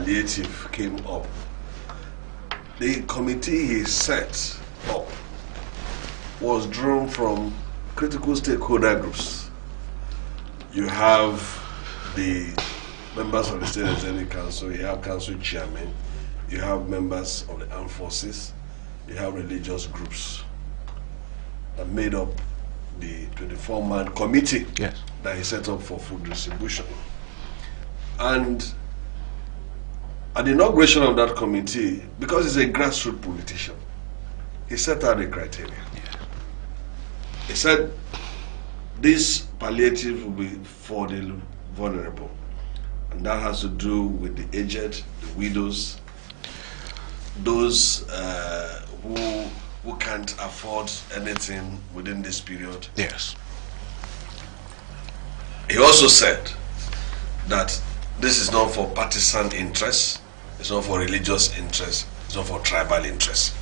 palliative came up, the committee he set up was drawn from critical stakeholder groups. You have the members of the State Executive Council, you have council chairman, you have members of the armed forces, you have religious groups that made up the 24-man committee that he set up for food distribution. And at the inauguration of that committee, because he's a grassroots politician, he set out the criteria. He said this palliative will be for the vulnerable, and that has to do with the aged, the widows, those who can't afford anything within this period. Yes. He also said that this is not for partisan interests, it's not for religious interests, it's not for tribal interests.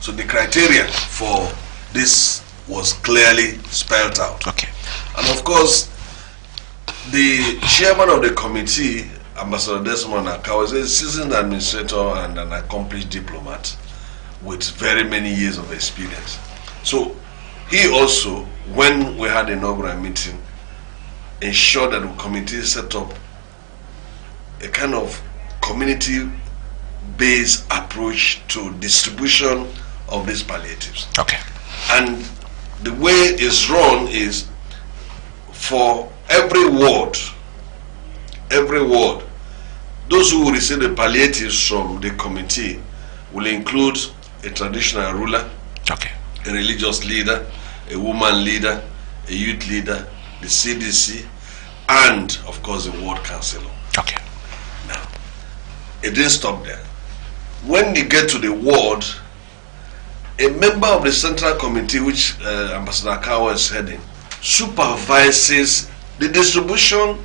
So the criteria for this was clearly spelled out. Okay. And of course, the chairman of the committee, Ambassador Desmond Akawa, is a seasoned administrator and an accomplished diplomat with very many years of experience. So he also, when we had the inaugural meeting, ensured that the committee set up a kind of community-based approach to distribution of these palliatives. Okay. And the way it's run is for every ward, those who will receive the palliatives from the committee will include a traditional ruler, okay, a religious leader, a woman leader, a youth leader, the CDC, and of course the ward councillor. Okay. Now, it didn't stop there. When you get to the ward, a member of the central committee, which Ambassador Akawa is heading, supervises the distribution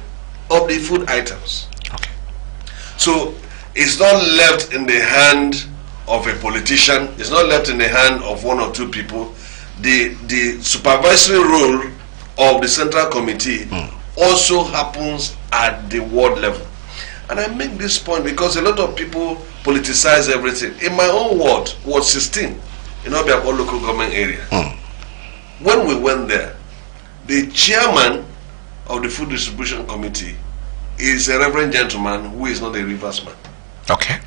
of the food items. Okay. So it's not left in the hand of a politician, it's not left in the hand of one or two people. The supervisory role of the central committee also happens at the ward level. And I make this point because a lot of people politicize everything. In my own ward, Ward 16, in Obiakpo local government area, when we went there, the chairman of the food distribution committee is a reverend gentleman who is not a Rivers man. Okay.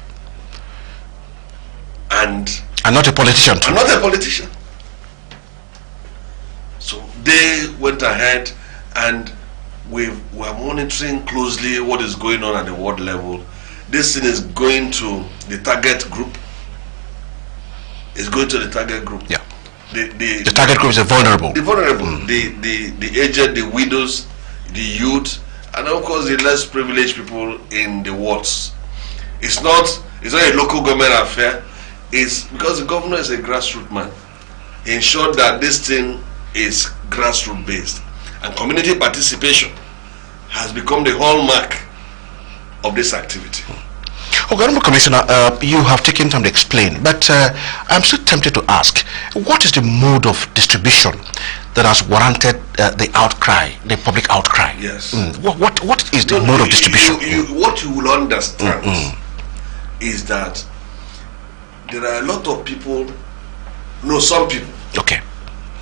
And not a politician too. I'm not a politician. So they went ahead and we were monitoring closely what is going on at the ward level. This thing is going to the target group. It's going to the target group. Yeah. The target group is the vulnerable. The vulnerable, the aged, the widows, the youth, and of course the less privileged people in the wards. It's not a local government affair. It's because the governor is a grassroots man. He ensured that this thing is grassroots based, and community participation has become the hallmark of this activity. Honorable Commissioner, you have taken time to explain, but I'm still tempted to ask, what is the mode of distribution that has warranted the outcry, the public outcry? Yes. What is the mode of distribution? What you will understand is that there are a lot of people, some people, okay,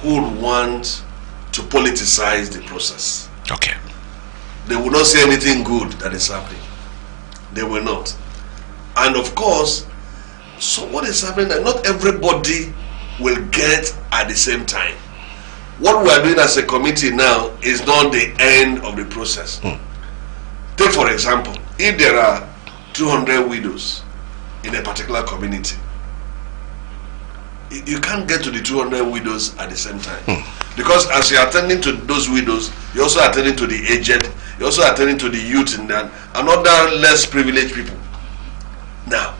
who want to politicize the process. Okay. They will not say anything good that is happening. They will not. And of course, so what is happening that not everybody will get at the same time. What we are doing as a committee now is not the end of the process. Take for example, if there are 200 widows in a particular community, you can't get to the 200 widows at the same time. Because as you're attending to those widows, you're also attending to the aged, you're also attending to the youth and other less privileged people. Now,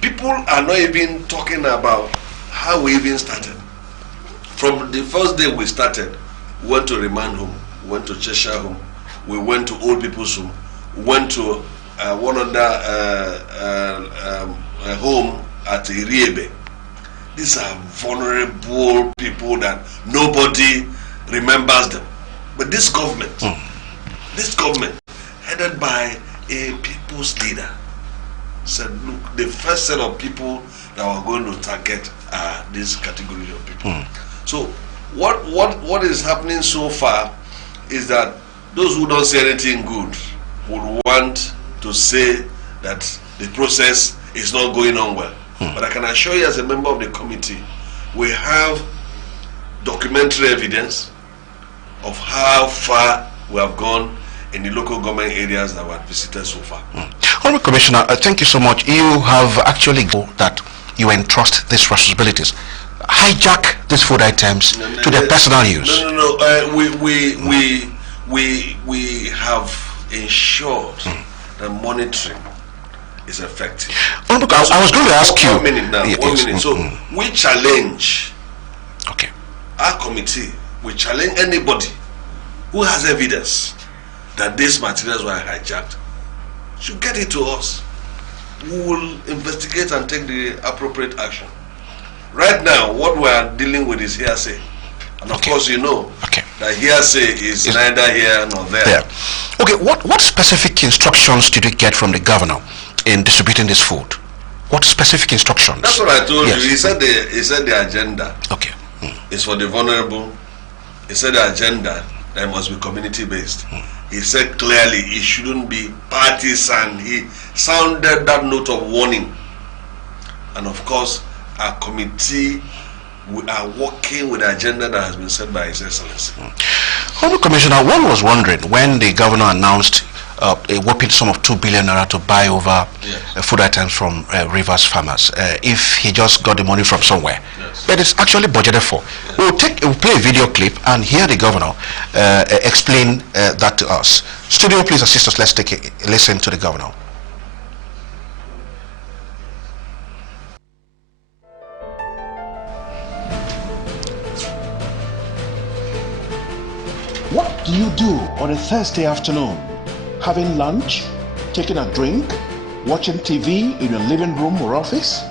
people are not even talking about how we even started. From the first day we started, we went to remand home, we went to Cheshire home, we went to old people's home, we went to one other home at Iriebe. These are vulnerable people that nobody remembers them. But this government, headed by a people's leader, said, look, the first set of people that we're going to target are this category of people. So what is happening so far is that those who don't say anything good would want to say that the process is not going on well. But I can assure you, as a member of the committee, we have documentary evidence of how far we have gone in the local government areas that were visited so far. Honorable Commissioner, thank you so much. You have actually that you entrust these responsibilities. Hijack these food items to their personal use. No. We have ensured that monitoring is effective. Honorable, I was going to ask you. 1 minute now. 1 minute. So we challenge. Okay. Our committee will challenge anybody who has evidence that these materials were hijacked. Should get it to us. We will investigate and take the appropriate action. Right now, what we are dealing with is hearsay. And of course, you know that hearsay is neither here nor there. Okay, what specific instructions did you get from the governor in distributing this food? What specific instructions? That's what I told you. He said the agenda. Okay. Is for the vulnerable. He said the agenda that must be community based. He said clearly it shouldn't be partisan. He sounded that note of warning. And of course, our committee, we are working with the agenda that has been set by His Excellency. Honorable Commissioner, one was wondering when the governor announced a whopping sum of 2 billion naira to buy over food items from Rivers farmers, if he just got the money from somewhere. But it's actually budgeted for. We'll play a video clip and hear the governor explain that to us. Studio, please assist us. Let's take a listen to the governor. What do you do on a Thursday afternoon? Having lunch? Taking a drink? Watching TV in your living room or office?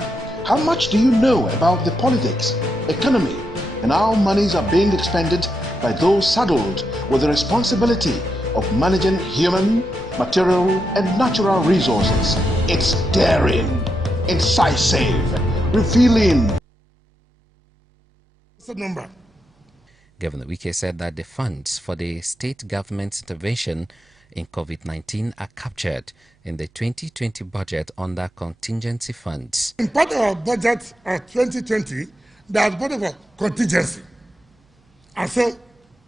How much do you know about the politics, economy, and how monies are being expended by those saddled with the responsibility of managing human, material, and natural resources? It's daring, incisive, revealing. What's the number? Governor Wike said that the funds for the state government's intervention in COVID-19 are captured in the 2020 budget under contingency funds. In part of our budget of 2020, there's budget for contingency. And so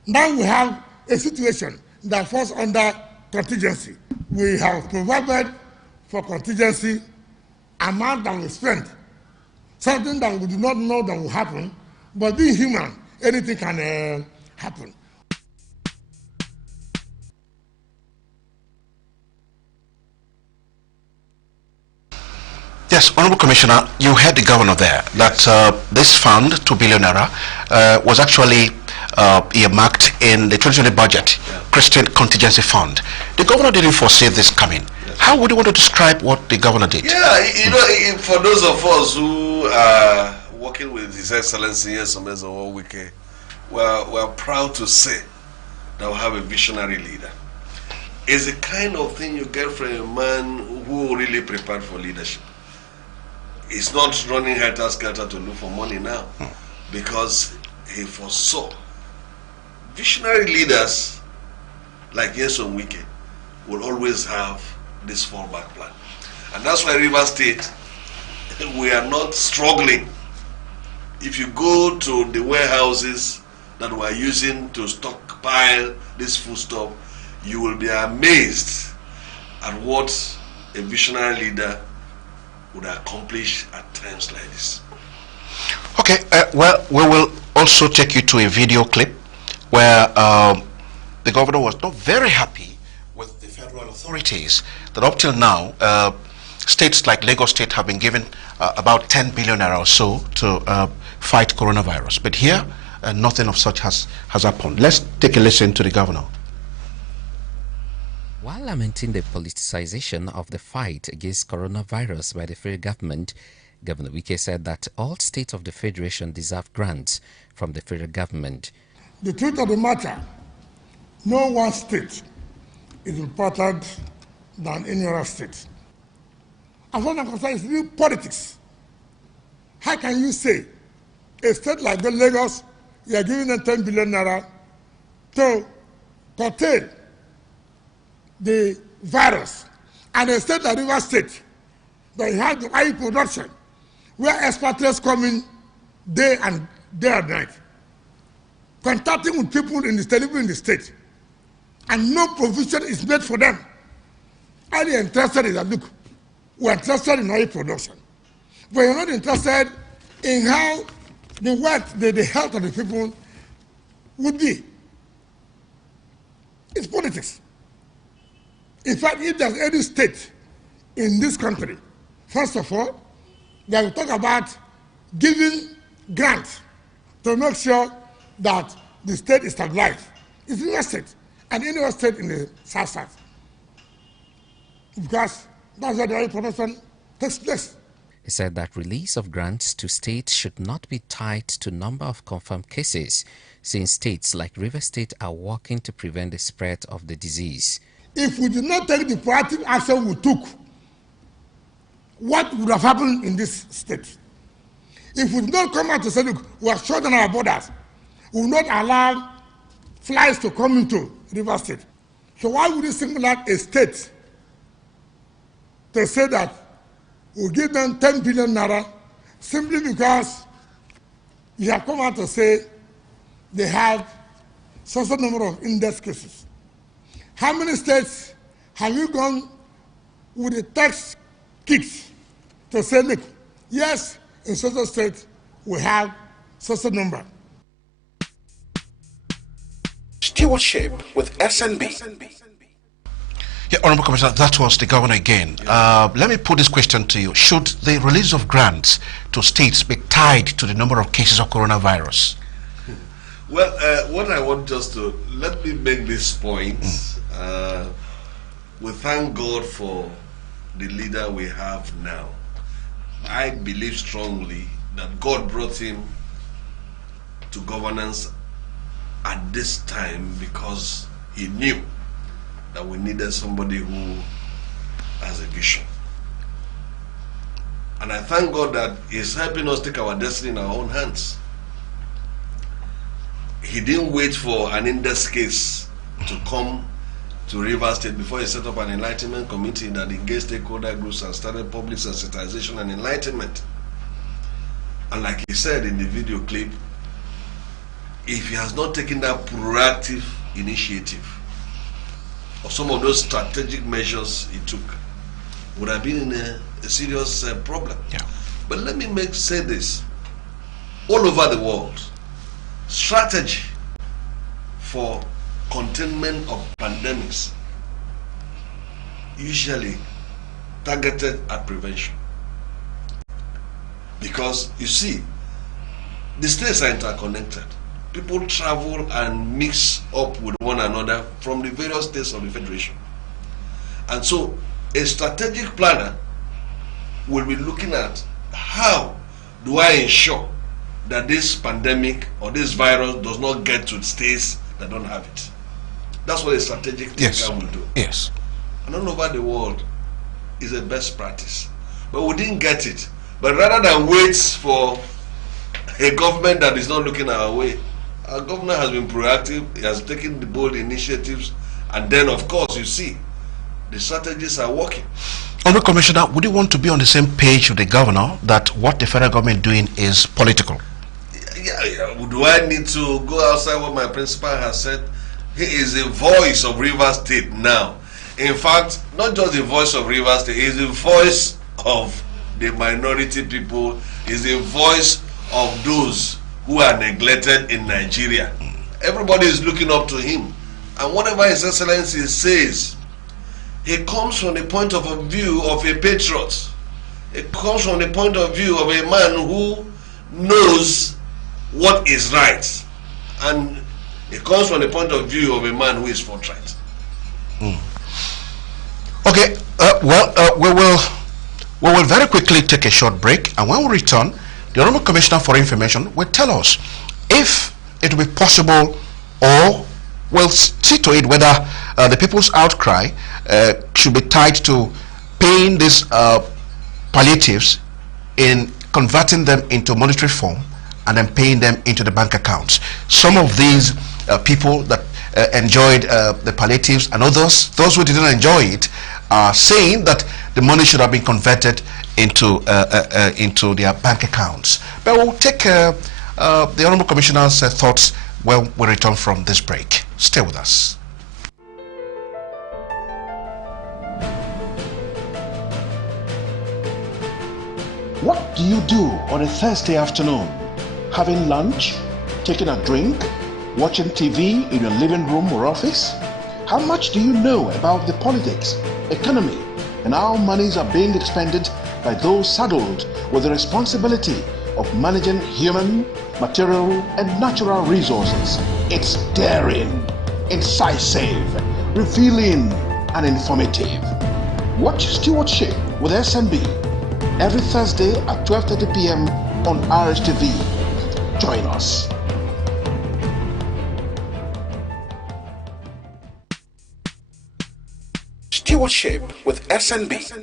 now we have a situation that falls under contingency. We have provided for contingency amount that we spent, something that we do not know that will happen, but being human, anything can happen. Yes, Honorable Commissioner, you heard the governor there that this fund, 2 billion naira, was actually earmarked in the 2020 budget, Christian Contingency Fund. The governor didn't foresee this coming. How would you want to describe what the governor did? Yeah, you know, for those of us who are working with His Excellency Nyesom Wike, we're proud to say that we have a visionary leader. It's the kind of thing you get from a man who really prepared for leadership. He's not running helter-skelter to look for money now because he foresaw. Visionary leaders like Nyesom Wike will always have this fallback plan. And that's why Rivers State, we are not struggling. If you go to the warehouses that we are using to stockpile this foodstuff, you will be amazed at what a visionary leader would accomplish at times like this. Okay, well, we will also take you to a video clip where the governor was not very happy with the federal authorities that up till now, states like Lagos State have been given about 10 billion naira or so to fight coronavirus. But here, nothing of such has happened. Let's take a listen to the governor. While lamenting the politicization of the fight against coronavirus by the federal government, Governor Wike said that all states of the Federation deserve grants from the federal government. The truth of the matter, no one state is important than any other state. as far as I'm concerned, it's real politics. How can you say a state like the Lagos, you are giving them 10 billion naira to curtail the virus, and a state like River State, that have the oil production, where expatriates come in day and night, contacting with people in the state, living in the state, and no provision is made for them. All you're interested is that, look, we're interested in oil production, but you're not interested in how the health of the people would be. It's politics. In fact, if there's any state in this country, first of all, they will talk about giving grants to make sure that the state is stabilized. It's River State and any other state in the South. Because that's where the oil production takes place. He said that release of grants to states should not be tied to number of confirmed cases, since states like River State are working to prevent the spread of the disease. If we did not take the proactive action we took, what would have happened in this state? If we did not come out to say, look, we are shut down our borders, we will not allow flights to come into River State. So why would you single out a state to say that we'll give them 10 billion naira simply because you have come out to say they have such a number of index cases? How many states have you gone with the tax kits to say, look, yes, in such a state we have such a number? Stewardship with SNB. Yeah, Honorable Commissioner, that was the governor again. Let me put this question to you. Should the release of grants to states be tied to the number of cases of coronavirus? Well, what I want just to, let me make this point. We thank God for the leader we have now. I believe strongly that God brought him to governance at this time because he knew that we needed somebody who has a vision. And I thank God that he's helping us take our destiny in our own hands. He didn't wait for an index case to come to River State before he set up an enlightenment committee that engaged stakeholder groups and started public sensitization and enlightenment. And like he said in the video clip, if he has not taken that proactive initiative, or some of those strategic measures he took, would have been in a serious problem. Yeah. But let me say this. All over the world, strategy for containment of pandemics usually targeted at prevention. Because you see, the states are interconnected. People travel and mix up with one another from the various states of the Federation. And so a strategic planner will be looking at how do I ensure that this pandemic or this virus does not get to states that don't have it. That's what a strategic thinker will do. Yes. And all over the world is a best practice. But we didn't get it. But rather than wait for a government that is not looking our way, our governor has been proactive, he has taken the bold initiatives, and then of course you see, the strategies are working. Honorable Commissioner, would you want to be on the same page with the governor that what the federal government doing is political? Yeah. Do I need to go outside what my principal has said? He is the voice of River State now. In fact, not just the voice of River State, he is the voice of the minority people, he is the voice of those who are neglected in Nigeria. Everybody is looking up to him. And whatever His Excellency says, he comes from the point of view of a patriot. It comes from the point of view of a man who knows what is right. And it comes from the point of view of a man who is forthright. Okay, we will very quickly take a short break, and when we return, the Honorable Commissioner for Information will tell us if it will be possible, or we'll see to it whether the people's outcry should be tied to paying this palliatives in converting them into monetary form and then paying them into the bank accounts. Some of these people that enjoyed the palliatives and others, those who didn't enjoy it, are saying that the money should have been converted into their bank accounts. But we'll take the Honorable Commissioner's thoughts when we return from this break. Stay with us. What do you do on a Thursday afternoon? Having lunch? Taking a drink? Watching TV in your living room or office? How much do you know about the politics, economy, and how monies are being expended by those saddled with the responsibility of managing human, material, and natural resources? It's daring, incisive, revealing, and informative. Watch Stewardship with SNB every Thursday at 12:30 p.m. on RSTV. Join us. Stewardship with SNB.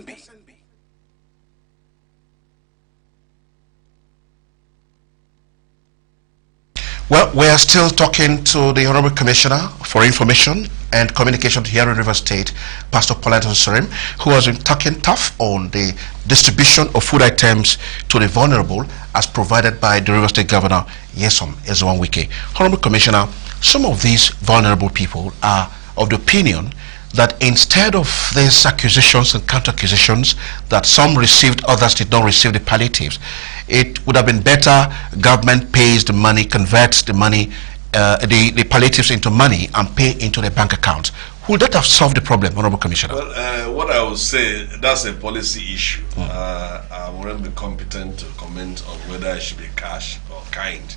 Well, we are still talking to the Honorable Commissioner for Information and Communication here in River State, Pastor Paulette Sorim, who has been talking tough on the distribution of food items to the vulnerable as provided by the River State Governor, Nyesom Ezewan-Wike. Honorable Commissioner, some of these vulnerable people are of the opinion that instead of these accusations and counter-accusations that some received, others did not receive the palliatives, it would have been better government pays the money, converts the money, the palliatives into money and pay into the bank account. Would that have solved the problem, Honorable Commissioner? Well, what I would say, that's a policy issue. I wouldn't be competent to comment on whether it should be cash or kind.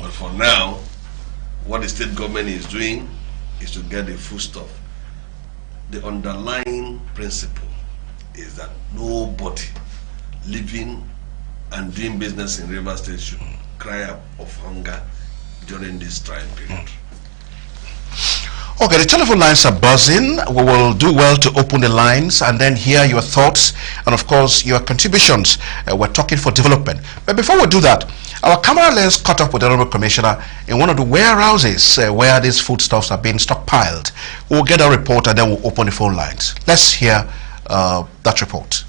But for now, what the state government is doing is to get the foodstuff. The underlying principle is that nobody living and doing business in River State should cry out of hunger during this trying period. Okay, the telephone lines are buzzing. We will do well to open the lines and then hear your thoughts and, of course, your contributions. We're talking for development. But before we do that, our camera lens caught up with the Honorable Commissioner in one of the warehouses where these foodstuffs are being stockpiled. We'll get a report and then we'll open the phone lines. Let's hear that report.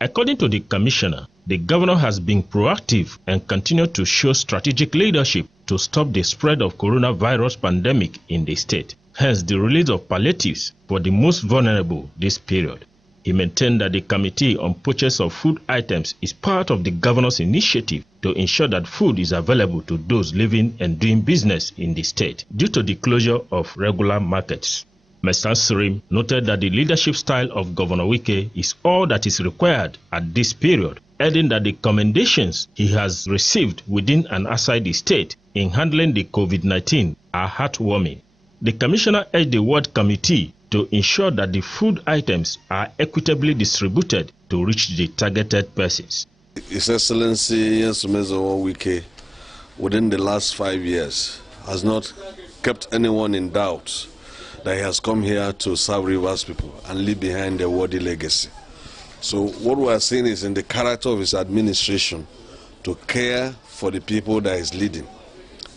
According to the Commissioner, the Governor has been proactive and continued to show strategic leadership to stop the spread of coronavirus pandemic in the state, hence the release of palliatives for the most vulnerable this period. He maintained that the Committee on Purchase of Food Items is part of the Governor's initiative to ensure that food is available to those living and doing business in the state due to the closure of regular markets. Mr. Sirim noted that the leadership style of Governor Wike is all that is required at this period, adding that the commendations he has received within and outside the state in handling the COVID-19 are heartwarming. The Commissioner urged the Ward Committee to ensure that the food items are equitably distributed to reach the targeted persons. His Excellency Nyesom Ezewan-Wike, within the last 5 years, has not kept anyone in doubt that he has come here to serve Rivers people and leave behind a worthy legacy. So what we are seeing is in the character of his administration to care for the people that he's leading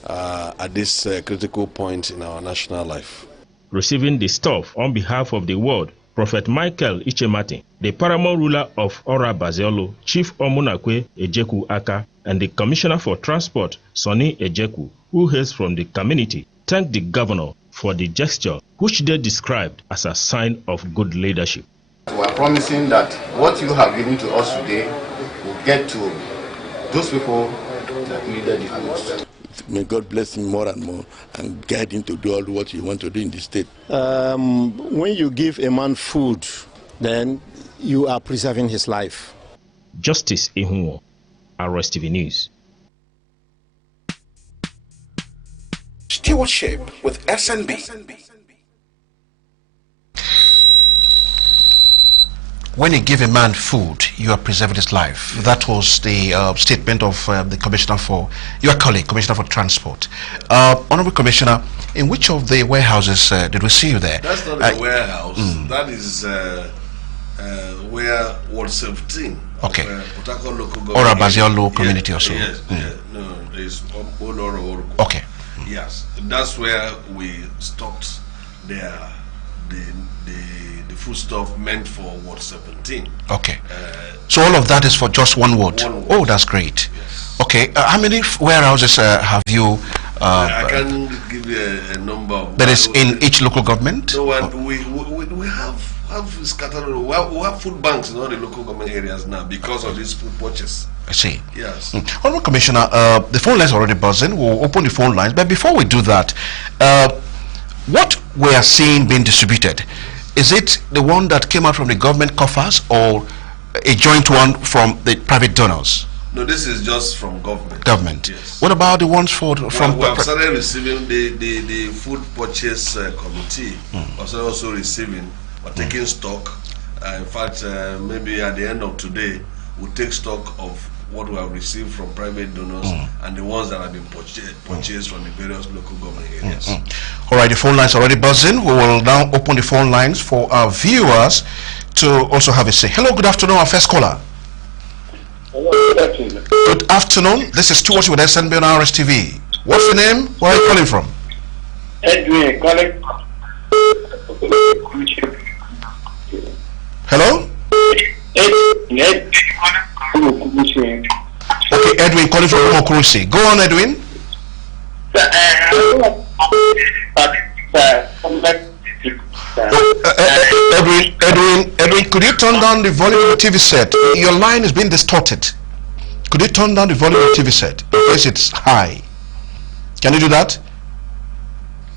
at this critical point in our national life. Receiving the stuff on behalf of the ward, Prophet Michael Ichemati, the paramount ruler of Ora Baziolo, Chief Omunakwe Ejeku Aka, and the Commissioner for Transport, Sonny Ejeku, who hails from the community, thanked the Governor for the gesture, which they described as a sign of good leadership. We are promising that what you have given to us today will get to those people that needed it most. May God bless him more and more and guide him to do all what he wants to do in the state. When you give a man food, then you are preserving his life. Justice Ihunwo, RSTV News. Stewardship with SNB. When you give a man food, you are preserving his life. That was the statement of the Commissioner for, your colleague, Commissioner for Transport. Honorable Commissioner, in which of the warehouses did we see you there? That's not a warehouse. That is where Ward 17 okay. Port Harcourt local government. Or a Baziolo community or so. Yes, no, there's okay. Yes, that's where we stocked the foodstuff meant for Ward 17. Okay. So all of that is for just one ward? Oh, that's great. Yes. Okay. How many warehouses have you? I can't give you a number. That is in each local government? No, and we have scattered. We have food banks in all the local government areas now because of these food purchase. I see. Yes. Honourable Commissioner, the phone lines are already buzzing. We'll open the phone lines. But before we do that, what we are seeing being distributed, is it the one that came out from the government coffers or a joint one from the private donors? No, this is just from government. Government. Yes. What about the ones from? We have started receiving the food purchase committee. Also receiving or taking stock. In fact, maybe at the end of today, we'll take stock of what we have received from private donors and the ones that have been purchased from the various local government areas. All right, the phone lines are already buzzing. We will now open the phone lines for our viewers to also have a say. Hello, good afternoon, our first caller. Hello, good afternoon. Good afternoon. This is Stuart with SNB on RSTV. What's your name? Where are you calling from? Edwin, calling. Hello? Edwin. Okay, Edwin calling from Okurusi. Go on, Edwin. Edwin, could you turn down the volume of the TV set? Your line is being distorted. Could you turn down the volume of the TV set? In case it's high. Can you do that?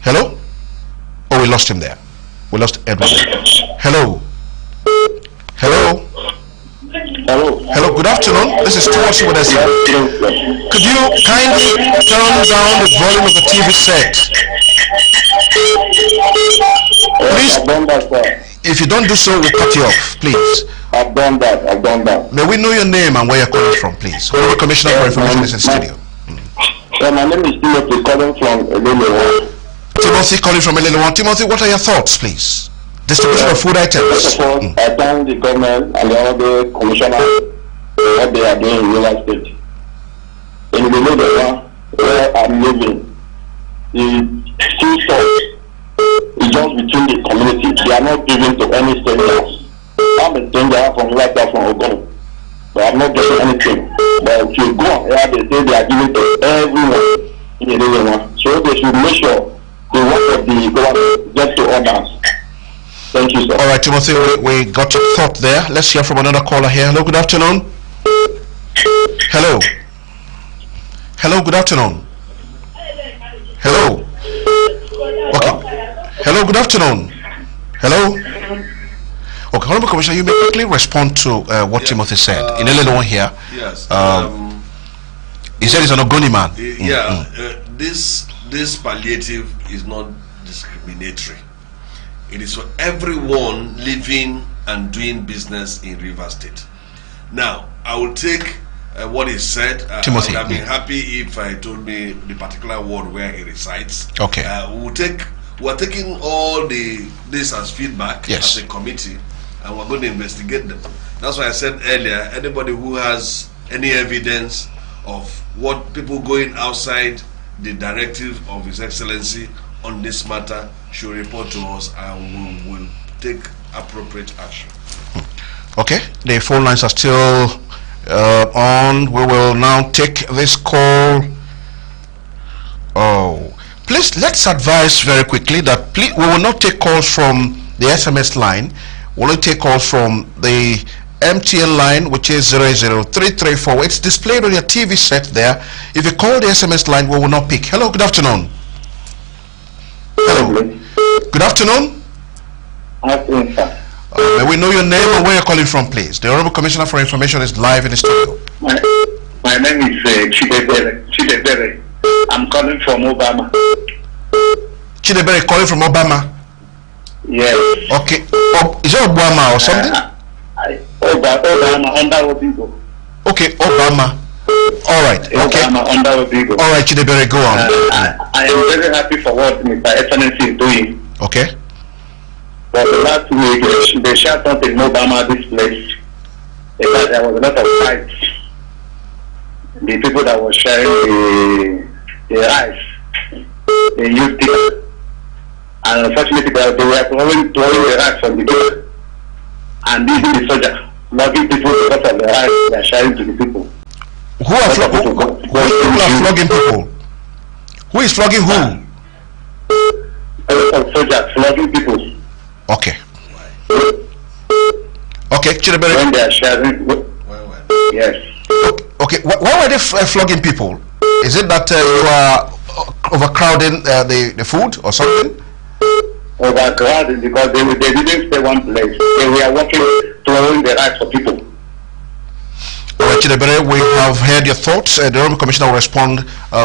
Hello? Oh, we lost him there. We lost Edwin. Hello? Hello? Hello, good afternoon. This is Stuart with us. Could you kindly turn down the volume of the TV set? Please, if you don't do so, we'll cut you off, please. I've done that. May we know your name and where you're calling from, please? Honorable Commissioner for Information is in studio. My name is Timothy, calling from Elelewan. Timothy calling from Elelewan. Timothy, what are your thoughts, please? Distribution of food items. First of all, I thank the government and all the commissioners for what they are doing in real estate. In the Elelewan, where I'm living, the food stores is just between the community. They are not giving to any strangers. I'm a stranger from right there from Ogun, but I'm not getting anything. But if you go on here, they say they are giving to everyone in the Elelewan. So they should make sure the work of the government gets to others. Thank you, sir. All right, Timothy, we got your thought there. Let's hear from another caller here. Hello, good afternoon. Hello. Hello, good afternoon. Hello. Okay. Hello, good afternoon. Hello. Okay, Honorable Commissioner, you may quickly respond to what Timothy said. In a little one here. Yes. He said he's an Ogoni man. This palliative is not discriminatory. It is for everyone living and doing business in Rivers State. Now, I will take what he said. Timothy. I would have been happy if I told me the particular ward where he resides. Okay. We're taking all this as feedback as a committee, and we're going to investigate them. That's why I said earlier, anybody who has any evidence of what people going outside the directive of His Excellency on this matter should report to us, and we will take appropriate action. Okay, the phone lines are still on. We will now take this call. Oh, please, let's advise very quickly that we will not take calls from the SMS line. We'll only take calls from the MTN line, which is 00334. It's displayed on your TV set there. If you call the SMS line, we will not pick. Hello, good afternoon. Hello. Good afternoon. Afternoon, sir. May we know your name and where you're calling from, please? The Honorable Commissioner for Information is live in the studio. My name is Chidebere. I'm calling from Obama. Chidebere calling from Obama? Yes. Okay. Is it Obama or something? Obama, under Obigo. Okay, Obama. All right. Okay. Obama, under Obigo. All right, Chidebere, go on. I am very happy for what Mr. Excellency is doing. Okay. for the last week, they shared something in Obama this place. In fact, there was a lot of fights. The people that were sharing the rice, they used it. And unfortunately, they were throwing the rice from the gate. And this is the soldier, flogging people because of the rice they are sharing to the people. Who are flogging people? Who is flogging who? A lot of soldiers flogging people. Okay. Okay, Chidebere. When they are sharing, yes. Okay, why were they flogging people? Is it that you are overcrowding the food or something? Overcrowding because they didn't stay one place. They were working throwing the rights for people. All right, Chidebere, we have heard your thoughts. The Honorable Commissioner will respond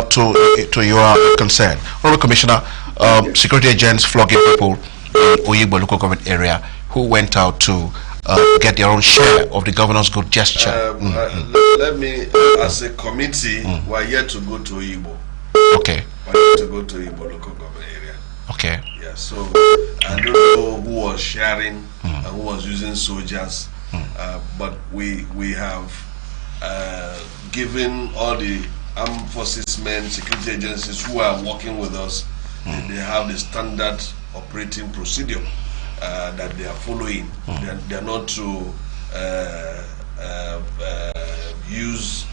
to your concern. Honorable Commissioner, security agents flogging people in Oyigbo local government area who went out to get their own share of the governor's good gesture. Let me, as a committee, we're yet to go to Oyigbo. Okay. We're yet to go to Oyigbo local government area. Okay. Yeah, so I don't know who was sharing and who was using soldiers, but we have given all the armed forces men, security agencies who are working with us, they have the standard operating procedure that they are following. They are not to use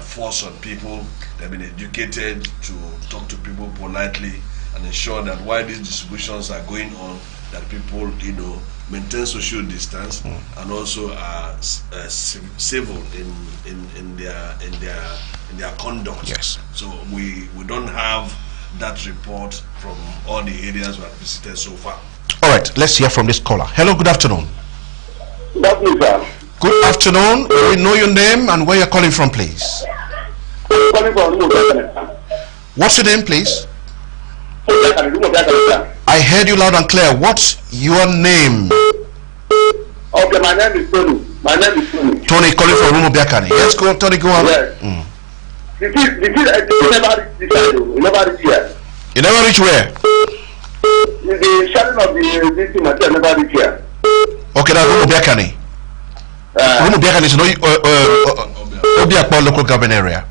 force on people. They've been educated to talk to people politely and ensure that while these distributions are going on, that people, maintain social distance and also are civil in their conduct. Yes. So we don't have that report from all the areas we have visited so far. All right, let's hear from this caller. Hello, good afternoon. Good afternoon, sir. Good afternoon. We know your name and where you're calling from, please. I'm calling from What's your name, please? I heard you loud and clear. What's your name? Okay, my name is Tony. Tony, calling from Rumo Biakani. Yes, go on, Tony, go on. Yes. You never reach here. You never reach where? The sharing of this thing material never reach here. Okay, that's Rumo Biakani. Rumo Biakani is Obiakpo local government area.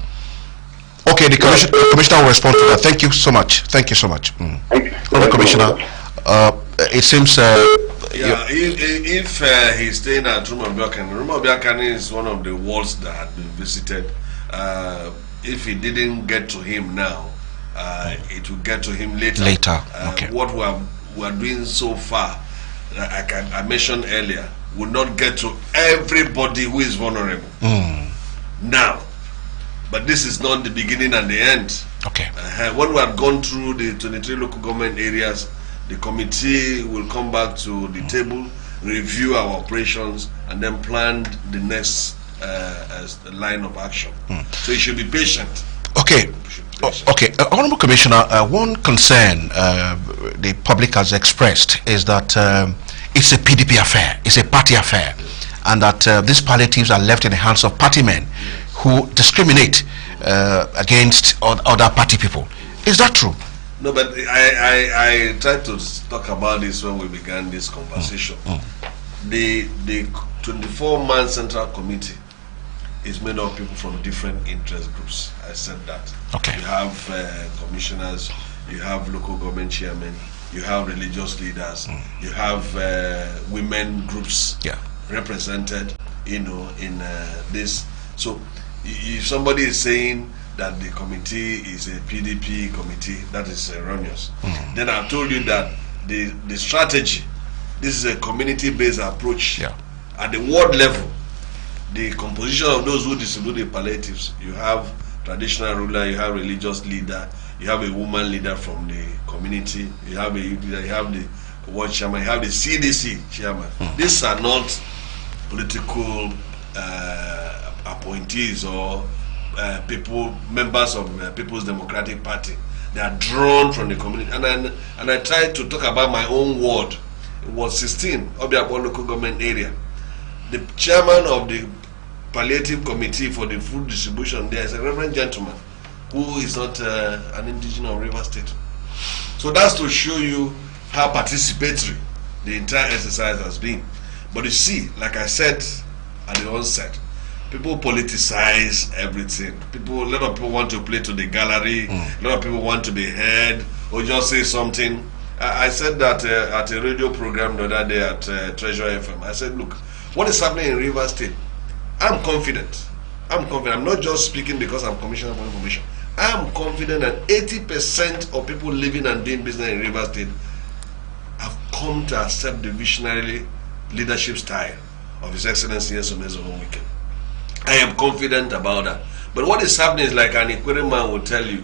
Okay, the commissioner will respond to that. Thank you so much. Thank you so much. Commissioner, it seems if he's staying at Rumo Biakani is one of the wards that had been visited. If it didn't get to him now, it will get to him later. Okay. What we are doing so far, I mentioned earlier, will not get to everybody who is vulnerable now. But this is not the beginning and the end. Okay. When we have gone through the 23 local government areas, the committee will come back to the table, review our operations, and then plan the next line of action. So you should be patient. Okay. Okay. Honorable Commissioner, one concern the public has expressed is that it's a PDP affair, it's a party affair, and that these palliatives are left in the hands of party men who discriminate against other party people. Is that true? No, but I tried to talk about this when we began this conversation. The 24-man central committee is made up of people from different interest groups. I said that. Okay. You have commissioners, you have local government chairmen, you have religious leaders, you have women groups represented, in this. So if somebody is saying that the committee is a PDP committee, that is erroneous. Then I've told you that the strategy, this is a community-based approach. At the ward level, the composition of those who distribute the palliatives, you have traditional ruler, you have religious leader, you have a woman leader from the community, you have the ward chairman, you have the CDC chairman. These are not political appointees or members of People's Democratic Party. They are drawn from the community. And I tried to talk about my own ward. It was 16, Obiakpo local government area. The chairman of the palliative committee for the food distribution there is a reverend gentleman who is not an indigenous of River State. So that's to show you how participatory the entire exercise has been. But you see, like I said at the onset, people politicize everything. A lot of people want to play to the gallery. A lot of people want to be heard or just say something. I said that at a radio program the other day at Treasure FM. I said, look, what is happening in Rivers State? I'm confident. I'm not just speaking because I'm Commissioner for Information. I'm confident that 80% of people living and doing business in Rivers State have come to accept the visionary leadership style of His Excellency Nyesom Wike. I am confident about that. But what is happening is, like an Ikwere man will tell you,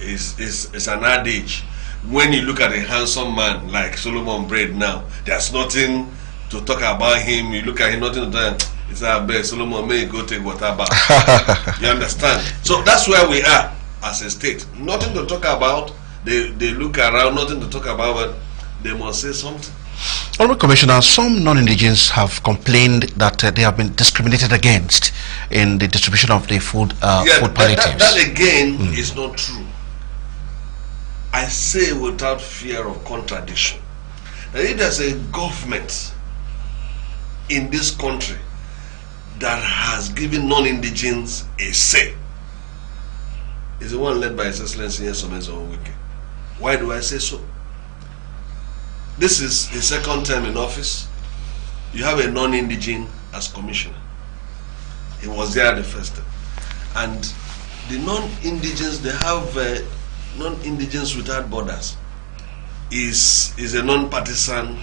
is an adage. When you look at a handsome man like Solomon Braid now, there's nothing to talk about him. You look at him, nothing to talk. It's our best. Solomon, may go take water bath. You understand? So that's where we are as a state. Nothing to talk about. They look around, nothing to talk about, but they must say something. Honorable Commissioner, some non-indigens have complained that they have been discriminated against in the distribution of the food palliatives. That again is not true. I say without fear of contradiction that if there's a government in this country that has given non-indigens a say, is the one led by His Excellency Nyesom Wike. Why do I say so? This is his second term in office. You have a non-indigene as commissioner. He was there the first time. And the non-indigens, they have non-indigens without borders. Is a non-partisan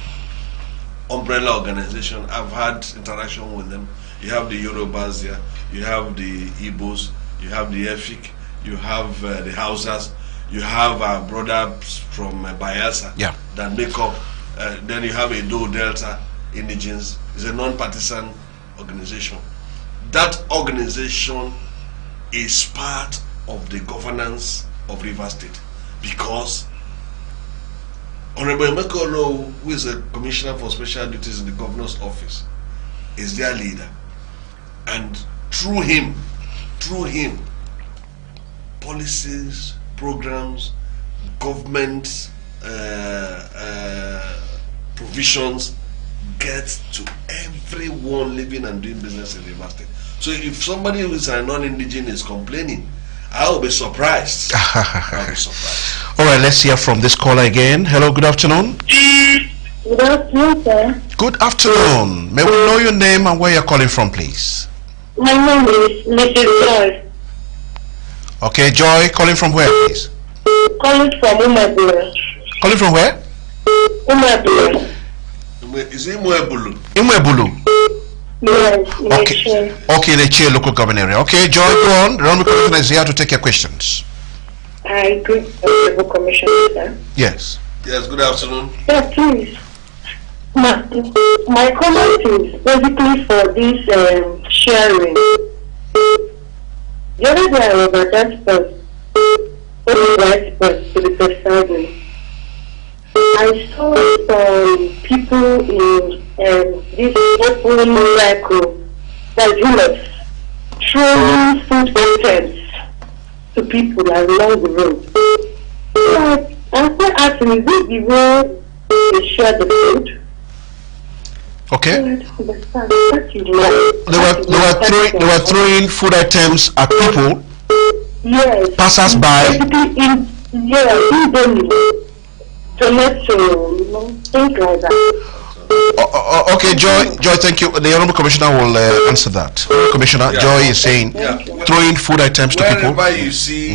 umbrella organization. I've had interaction with them. You have the Yorubas there, you have the Igbos, you have the Efik, you have the Hausas, you have our brothers from Bayelsa that make up. Then you have Edo Delta Indigens. It's a non-partisan organization. That organization is part of the governance of Rivers State because Honorable Emeka Olo, who is a commissioner for special duties in the governor's office, is their leader. And through him, policies, programs, government provisions get to everyone living and doing business in Rivers State. So if somebody who is a non-indigene is complaining, I will be surprised. I'll be surprised. All right, let's hear from this caller again. Hello, good afternoon. Good afternoon, sir. Good afternoon. May we know your name and where you're calling from, please? My name is Mrs. Joy. Okay, Joy, calling from where, please? Calling from Umebulu. Calling from where? Umebulu. Is it Umebulu? Umebulu. Yes, okay. Okay, the Chair local government area. Okay, Joy, go on. The Honorable Commissioner is here to take your questions. I agree with the Commissioner, sir. Yes. Yes, good afternoon. Yes, please. My comment is basically for this sharing. The other day I was at that post, to be precisely. I saw some people in this open cycle that dealers throwing food items to people along the road. So I'm quite asking, is this the way they share the food? Okay. They were throwing food items at people. Yes. Passers by. Tomato, things like that. Okay, Joy, thank you. The Honorable Commissioner will answer that. Commissioner, Joy is saying throwing food items to people. Wherever you see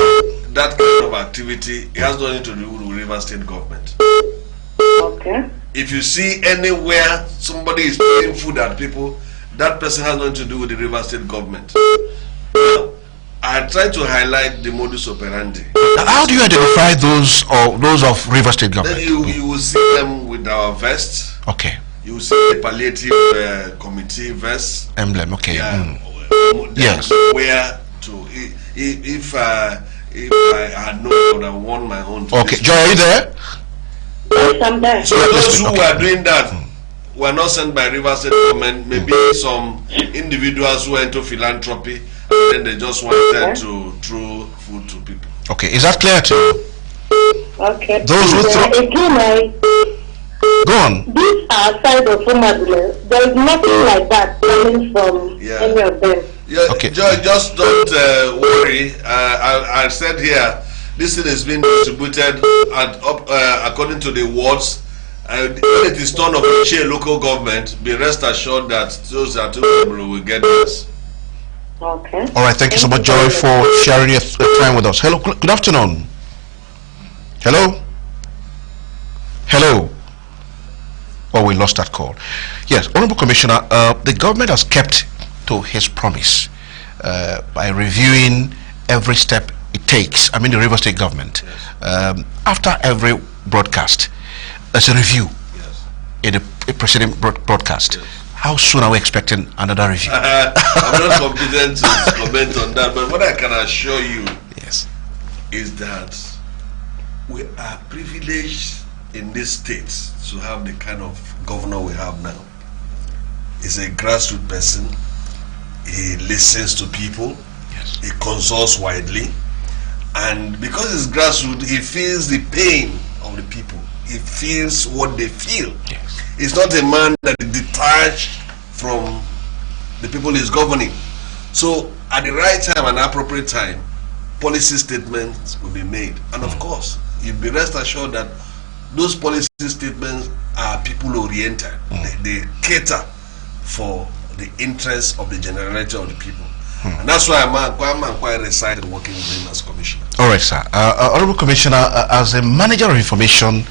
that kind of activity, it has nothing to do with Rivers State government. Okay. If you see anywhere somebody is throwing food at people, that person has nothing to do with the Rivers State government. Now, I try to highlight the modus operandi. How do you identify those of Rivers State government? Then you will see them with our vests. Okay. You will see the palliative committee vest. Emblem. Okay. Yeah. Yes. Where to? If I had known, I would have worn my own. Okay. Joy, are you there? Yes, I'm there. So those who were doing that were not sent by Rivers State government. Maybe some individuals who were into philanthropy, and then they just wanted to throw food to people. Okay, is that clear to you? Okay. Those who throw. Again, Go on. This side of Umadule, there is nothing like that coming from any of them. Yeah, okay. Just don't worry. I said here, this thing is being distributed according to the wards. When it is turn of a local government, be rest assured that those that will get this. Okay. All right. Thank you so much, Joy, for sharing your time with us. Hello. Good afternoon. Hello. Hello. Oh, we lost that call. Yes, Honorable Commissioner, the government has kept to his promise by reviewing every step it takes. I mean, the River State government. Yes. After every broadcast, there's a review in the preceding broadcast. Yes. How soon are we expecting another review? I'm not competent to comment on that, but what I can assure you is that we are privileged in this state to have the kind of governor we have now. He's a grassroots person. He listens to people. Yes. He consults widely. And because he's grassroots, he feels the pain of the people. He feels what they feel. Yes. He's not a man that is detached from the people he's governing. So at the right time and appropriate time, policy statements will be made. And of course, you'll be rest assured that those policy statements are people-oriented. They cater for the interests of the generality of the people. And that's why I'm quite excited working with him as commissioner. All right, sir. Honorable Commissioner, as a manager of information,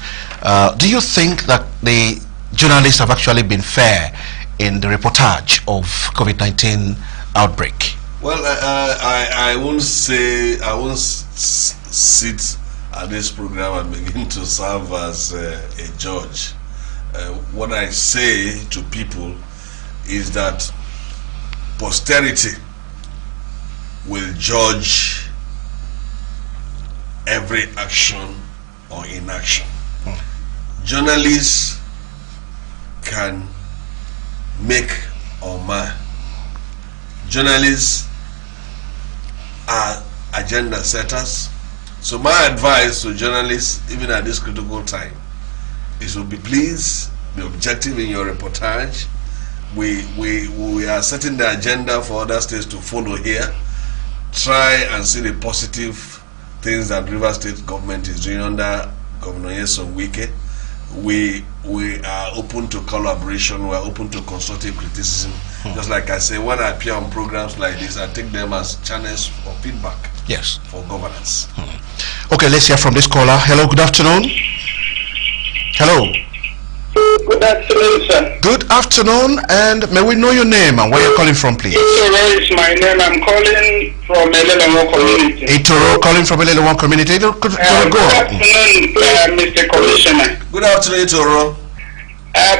do you think that the journalists have actually been fair in the reportage of COVID-19 outbreak? Well, I won't sit at this program and begin to serve as a judge. What I say to people is that posterity will judge every action or inaction. Journalists can make or mar. Journalists are agenda setters. So my advice to journalists, even at this critical time, is to be pleased, be objective in your reportage. We are setting the agenda for other states to follow here. Try and see the positive things that River State government is doing under Governor Nyesom Wike. We are open to collaboration. We are open to constructive criticism. Just like I say, when I appear on programs like this, I take them as channels for feedback. Yes. For governance. Okay, let's hear from this caller. Hello, good afternoon. Hello. Good afternoon, sir. Good afternoon, and may we know your name and where you're calling from, please? Itoro is my name. I'm calling from Elelewon community. Itoro, calling from Elelewon community. Good afternoon, Mr. Commissioner. Good afternoon, Itoro.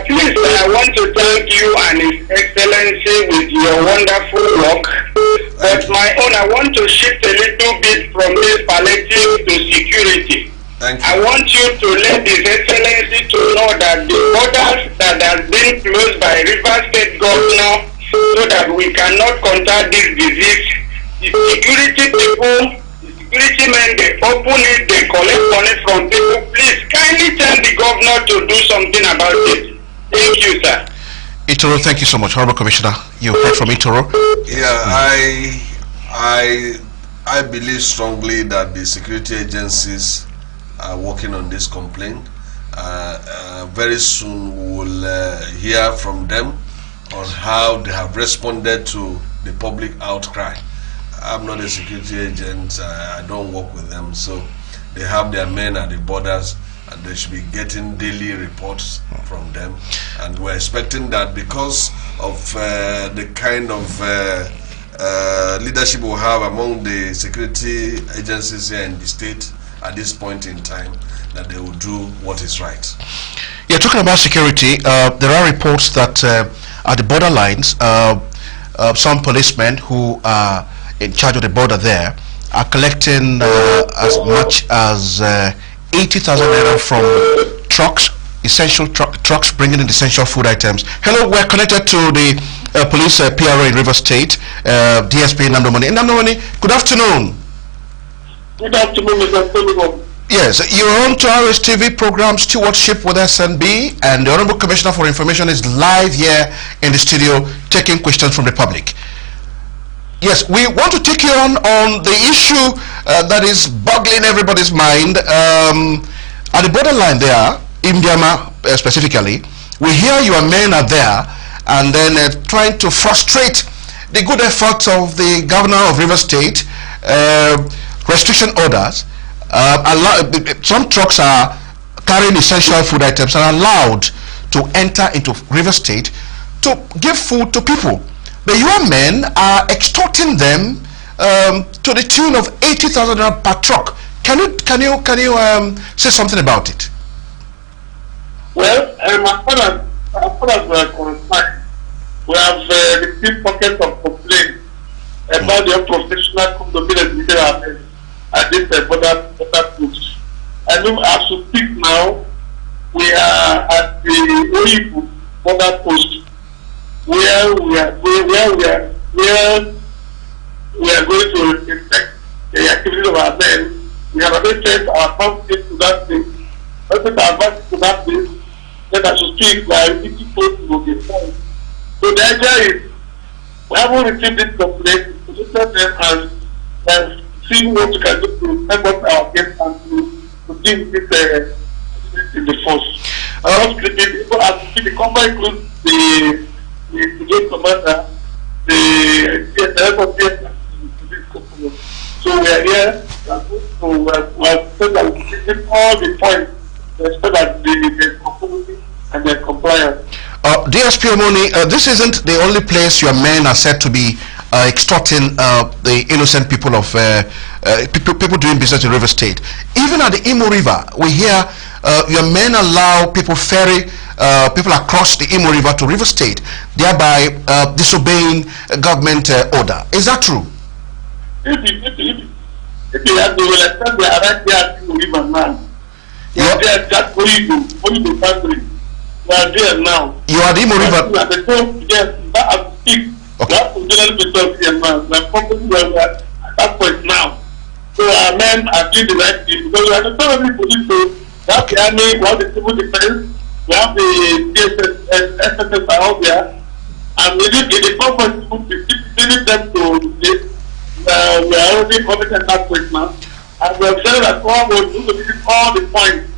Please, I want to thank you and His Excellency with your wonderful work. But my own, I want to shift a little bit from this palliative to security. I want you to let His Excellency to know that the borders that have been closed by River State Governor so that we cannot contact this disease, the security people, the security men, they open it, they collect money from people. Please kindly tell the governor to do something about it. Thank you, sir. Itoro, thank you so much. Honorable Commissioner, you heard from Itoro. Yeah, I believe strongly that the security agencies are working on this complaint. Very soon we will hear from them on how they have responded to the public outcry. I'm not a security agent, I don't work with them, so they have their men at the borders and they should be getting daily reports from them. And we're expecting that because of the kind of leadership we have among the security agencies here in the state at this point in time, that they will do what is right. Yeah, talking about security, there are reports that at the borderlines, some policemen who are in charge of the border there are collecting as much as 80,000 naira from trucks, essential trucks bringing in essential food items. Hello, we're connected to the police PRO in River State, DSP Namdomani. Namdomani, good afternoon. Good afternoon, Mr. Sullivan. Yes, you're on to RSTV program Stewardship with SNB, and the Honorable Commissioner for Information is live here in the studio taking questions from the public. Yes, we want to take you on the issue that is boggling everybody's mind. At the borderline there, Indiama specifically, we hear your men are there and then trying to frustrate the good efforts of the governor of Rivers State, restriction orders. Some trucks are carrying essential food items and are allowed to enter into Rivers State to give food to people. The UN men are extorting them to the tune of 80,000 per truck. Can you say something about it? Well, as far as we are concerned, we have received pockets of complaints about the unprofessional conduct at this border post. And as we speak now, we are at the Oyibo border post, where we are going to inspect the activities of our men. We have already sent our company to that place. Let's take our advantage to that place. Then as we speak, we are reaching post to the phone. So the idea is, we haven't received this complaint, to look at them and see what we can do to help us our guests and to deal with this in the force. The company includes the gate commander, the head of the so we are here, so we are saying that we give all the points so that the conformity and the compliance. DSP Omoni, this isn't the only place your men are said to be extorting the innocent people of people doing business in River State. Even at the Imo River, we hear your men allow people ferry people across the Imo River to River State, thereby disobeying a government order. Is that true? If you have the right there at Imo River now, you are there just only the family. You are there now. You are the Imo River. Yes, that I speak. Okay. That's the general business here now. We are focusing on at that point now. So our men are doing the right thing because we have the family police. We have the army, we have the civil defense, we have the SSS are out there, and we need the government to lead them to this. We are already committed at that point now, and we have said that all we do to visit all the points.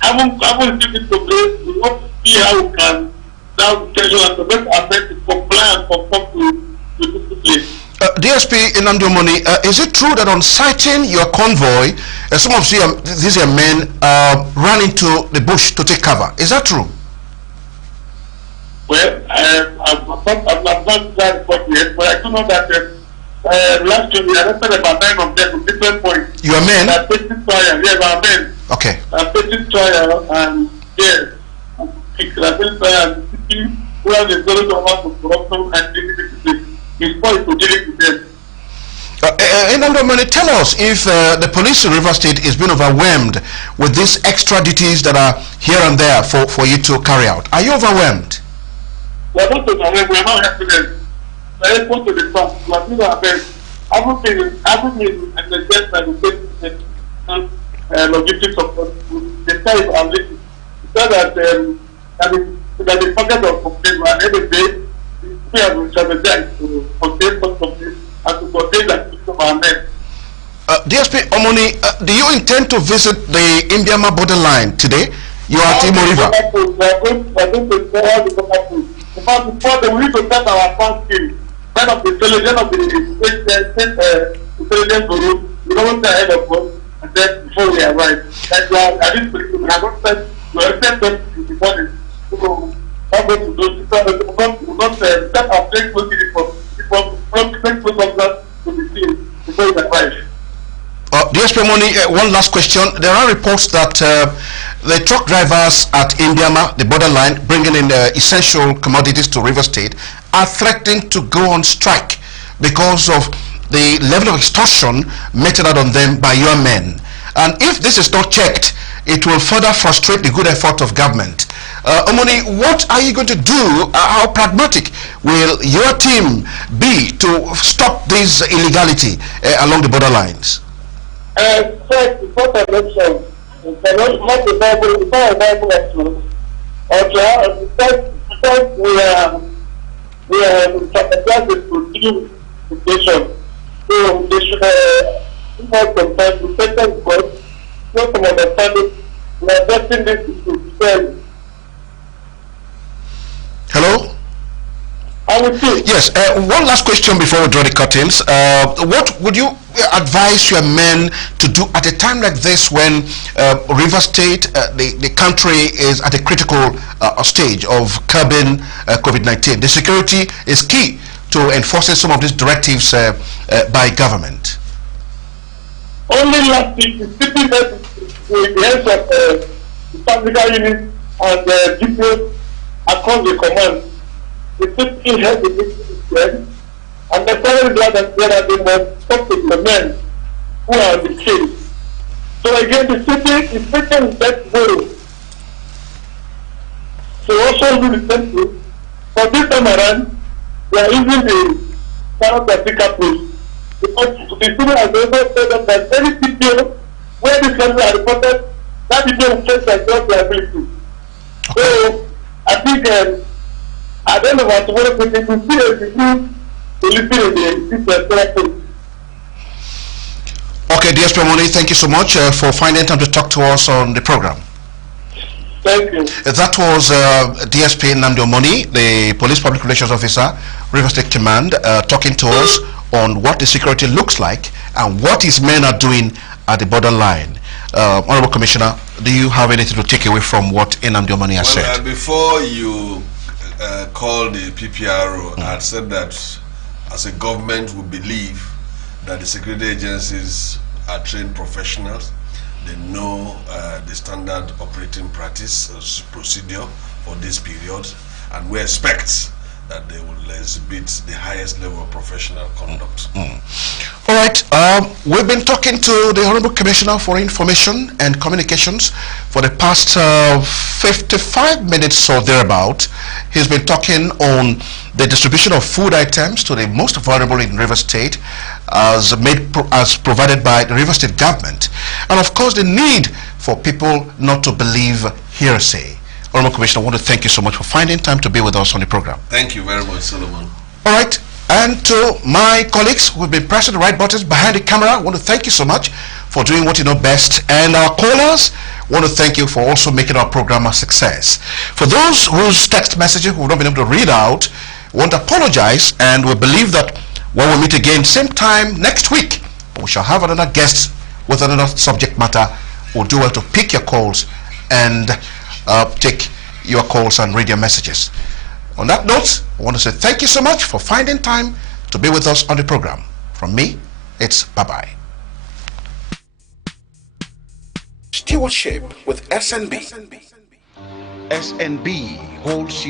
Haven't received it to place. We want to see how we can now tell you and to make our men to comply and conform to this place. DSP Nnamdi Omoni, is it true that on sighting your convoy, some of these men ran into the bush to take cover? Is that true? Well, I've not done that report yet, but I do know that last year we arrested about 9 of them at different points. Your men? They are taking trial. Yes, our men. Okay. They are taking trial and yes, they are taking trial and seeking where the zero of corruption and difficulty is point to dealing with them. Nnamdi Omoni, tell us if the police in River State is being overwhelmed with these extra duties that are here and there for you to carry out. Are you overwhelmed? We are not overwhelmed. We are not happy. We are able to the fact. We are doing our best. Everything and the guests and the logistics of the side are listening. So that the pocket of complaint and every day we have strategized to contain such complaints and to contain the activities of our men. DSP Omoni, do you intend to visit the Indiama borderline today? You are at Imo River. We are going to tell all the government. In fact, before we need to set our account team, head of the intelligence of the state intelligence bureau, we don't ahead of us, and then before we arrive. That we are at this place, we have not sent them to the body. So, not going to do this, we will not set our place from to the scene before we arrive. DSP Omoni, one last question. There are reports that the truck drivers at Indiama, the borderline, bringing in essential commodities to River State, are threatening to go on strike because of the level of extortion meted out on them by your men. And if this is not checked, it will further frustrate the good effort of government. Omoni, what are you going to do? How pragmatic will your team be to stop this illegality along the borderlines? First, before election, not the Bible, before the Bible actually, because we are strategizing to deal with the situation. So they should have some time to settle because not some understanding. We are getting this issue. Hello? I will see. Yes, one last question before we draw the curtains. What would you advise your men to do at a time like this when River State, the country is at a critical stage of curbing COVID-19? The security is key to enforcing some of these directives by government. Only last week, the city met with the heads of the tactical unit and the DPO across the command. The city held the meeting and the following glad that they must talk to the men who are on the case. So again, the city is taking that goal. So also do the same thing. For this time around, we are using the South Africa post. Because the city has also said that any PPO where these countries are reported, that PPO will face their job liability. So I think I don't know what tomorrow people will see a review to listen in the Okay, DSP Omoni, thank you so much for finding time to talk to us on the program. Thank you. That was DSP Nnamdi Omoni, the Police Public Relations Officer, River State Command, talking to us on what the security looks like and what his men are doing at the borderline. Honorable Commissioner, do you have anything to take away from what Nnamdi Omoni has said? Before you call the PPRO, I had said that as a government we believe that the security agencies are trained professionals. They know the standard operating practice procedure for this period, and we expect that they will exhibit the highest level of professional conduct. All right, we've been talking to the Honorable Commissioner for Information and Communications for the past 55 minutes or thereabout. He's been talking on the distribution of food items to the most vulnerable in River State as provided by the River State government, and of course the need for people not to believe hearsay. Honorable Commissioner, I want to thank you so much for finding time to be with us on the program. Thank you very much, Solomon. All right, and to my colleagues who have been pressing the right buttons behind the camera, I want to thank you so much for doing what you know best. And our callers, I want to thank you for also making our program a success. For those whose text messages we've not been able to read out, I want to apologize, and we believe that when we meet again same time next week, we shall have another guest with another subject matter. We'll do well to pick your calls and take your calls and read your messages. On that note, I want to say thank you so much for finding time to be with us on the program. From me, it's bye-bye. Stewardship with SNB. SNB holds you